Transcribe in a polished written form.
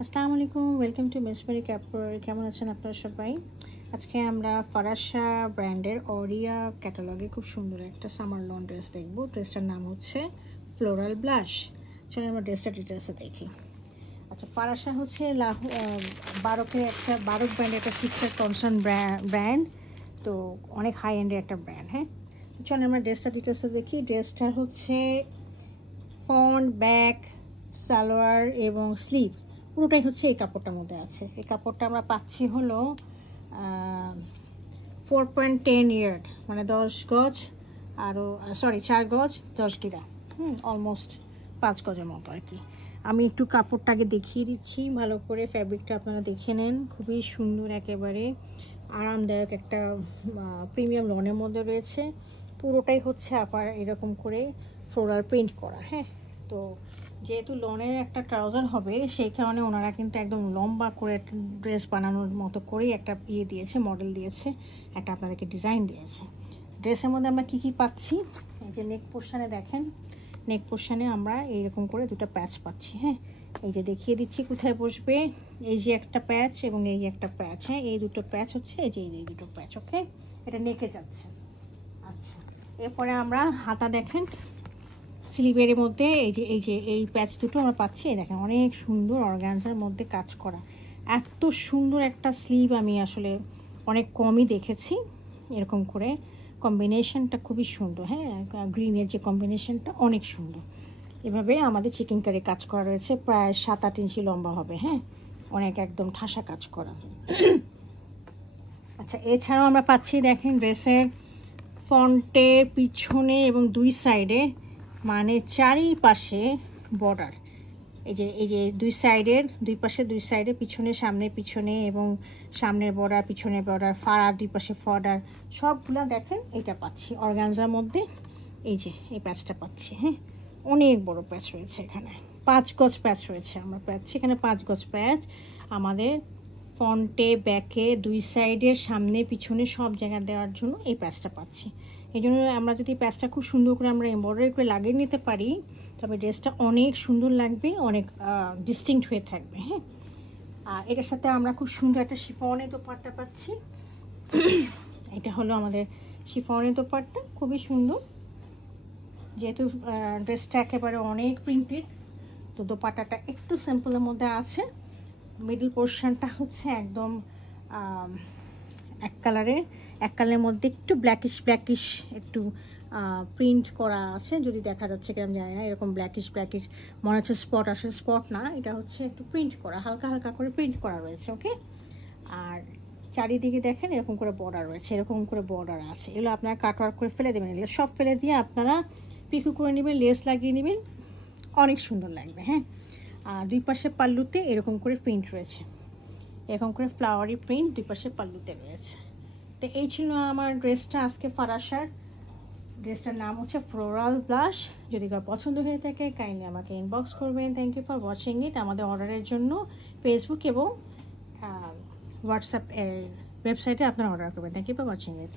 আসসালামু আলাইকুম, welcome to মিসমারি কাপড়। কেমন আছেন আপনারা সবাই? আজকে আমরা ফারাসা ব্র্যান্ডের অরিয়া ক্যাটালগে খুব সুন্দর একটা সামার লন ড্রেস দেখব। ড্রেসটার নাম হচ্ছে ফ্লোরাল ব্লাশ। চলুন আমরা ড্রেসটা ডিটেলসে দেখি। আচ্ছা, ফারাসা হচ্ছে বারক ব্র্যান্ডের একটা সিস্টার কনসার্ন ব্র্যান্ড, তো অনেক হাই এন্ডের একটা ব্র্যান্ড। হ্যাঁ, চলুন আমরা ড্রেসটা ডিটেলসে দেখি। ড্রেসটা হচ্ছে ফ্রন্ট, ব্যাক, সালোয়ার এবং স্লিভ পুরোটাই হচ্ছে এই কাপড়টার মধ্যে আছে। এই কাপড়টা আমরা পাচ্ছি হলো 4.10 ইয়ার্ড, মানে 10 গজ, আরও 4 গজ 10 গিরা, অলমোস্ট 5 গজের মতো আর কি। আমি একটু কাপড়টাকে দেখিয়ে দিচ্ছি ভালো করে, ফ্যাব্রিকটা আপনারা দেখে নেন। খুবই সুন্দর, একেবারে আরামদায়ক একটা প্রিমিয়াম লনের মধ্যে রয়েছে। পুরোটাই হচ্ছে আবার এরকম করে ফ্লোরাল প্রিন্ট করা। হ্যাঁ, তো যেহেতু লনের একটা ট্রাউজার হবে, সেই কারণে ওনারা কিন্তু একদম লম্বা করে একটা ড্রেস বানানোর মতো করেই একটা দিয়েছে, মডেল দিয়েছে, একটা আপনাদেরকে ডিজাইন দিয়েছে। ড্রেসের মধ্যে আমরা কি পাচ্ছি, এই যে নেক পোর্শনে দেখেন, নেক পোর্শনে আমরা এইরকম করে দুটো প্যাচ পাচ্ছি। হ্যাঁ, এই যে দেখিয়ে দিচ্ছি কোথায় বসবে। এই যে একটা প্যাচ এবং এই একটা প্যাচ। হ্যাঁ, এই দুটো প্যাচ হচ্ছে এই যে এই দুটো প্যাচ। ওকে, এটা নেকে যাচ্ছে। আচ্ছা, এরপরে আমরা হাতা দেখেন, স্লিভের মধ্যে এই প্যাচ দুটো আমরা পাচ্ছি। দেখেন অনেক সুন্দর অর্গানজার মধ্যে কাজ করা। এত সুন্দর একটা স্লিভ আমি আসলে অনেক কমই দেখেছি। এরকম করে কম্বিনেশনটা খুবই সুন্দর। হ্যাঁ, গ্রিনের যে কম্বিনেশনটা অনেক সুন্দর। এভাবে আমাদের চিকেন কারি কাজ করা রয়েছে, প্রায় 7-8 ইঞ্চি লম্বা হবে। হ্যাঁ, অনেক একদম ঠাসা কাজ করা। আচ্ছা, এছাড়াও আমরা পাচ্ছি দেখেন ড্রেসের ফ্রন্টের, পিছনে এবং দুই সাইডে, মানে চারিপাশে বর্ডার। এই যে দুই সাইডে পিছনে সামনে, পিছনে এবং সামনের বর্ডার, পিছনের বর্ডার, ফাড়া, দুই পাশে বর্ডার, সবগুলা দেখেন এটা পাচ্ছি অর্গানজার মধ্যে। এই যে এই প্যাচটা পাচ্ছি। হ্যাঁ, অনেক বড় প্যাচ রয়েছে এখানে, 5 গজ প্যাচ রয়েছে। আমরা পাচ্ছি এখানে 5 গজ প্যাচ আমাদের ফ্রন্টে, ব্যাকে, দুই সাইডের, সামনে, পিছনে সব জায়গায় দেওয়ার জন্য এই প্যাচটা পাচ্ছি। এই জন্য আমরা যদি প্যাচটা খুব সুন্দর করে আমরা এমব্রয়ডারি করে লাগিয়ে নিতে পারি, তবে ড্রেসটা অনেক সুন্দর লাগবে, অনেক ডিস্টিংক্ট হয়ে থাকবে। হ্যাঁ, আর এটার সাথে আমরা খুব সুন্দর একটা শিফনের দোপাট্টা পাচ্ছি। এটা হলো আমাদের শিফনের দোপাট্টা, খুবই সুন্দর। যেহেতু ড্রেসটা একেবারে অনেক প্রিন্টেড, তো দোপাট্টাটা একটু সিম্পলের মধ্যে আছে। মিডল পোর্শনটা হচ্ছে একদম এক কালারের মধ্যে একটু ব্ল্যাকিশ একটু প্রিন্ট করা আছে। যদি দেখা যাচ্ছে কিরম জানি না, এরকম ব্ল্যাকিশ মনে হচ্ছে স্পট, আসলে স্পট না, এটা হচ্ছে একটু প্রিন্ট করা, হালকা হালকা করে প্রিন্ট করা রয়েছে। ওকে, আর চারিদিকে দেখেন এরকম করে বর্ডার রয়েছে, এরকম করে বর্ডার আছে। এগুলো আপনারা কাটওয়ার্ক করে ফেলে দেবেন, এগুলো সব ফেলে দিয়ে আপনারা পিকু করে নেবেন, লেস লাগিয়ে নেবেন, অনেক সুন্দর লাগবে। হ্যাঁ, আর দুই পাশে পাল্লুতে এরকম করে প্রিন্ট রয়েছে, এরকম করে ফ্লাওয়ারি প্রিন্ট দুই পাশে পাল্লুতে রয়েছে। তো এই ছিল আমার ড্রেসটা আজকে ফারাসার। ড্রেসটার নাম হচ্ছে ফ্লোরাল ব্লাশ। যদি কারো পছন্দ হয়ে থাকে কাইন্ডলি আমাকে ইনবক্স করবেন। Thank you for watching it. আমাদের অর্ডারের জন্য ফেসবুক এবং হোয়াটসঅ্যাপ ওয়েবসাইটে আপনারা অর্ডার করবেন। Thank you for watching it.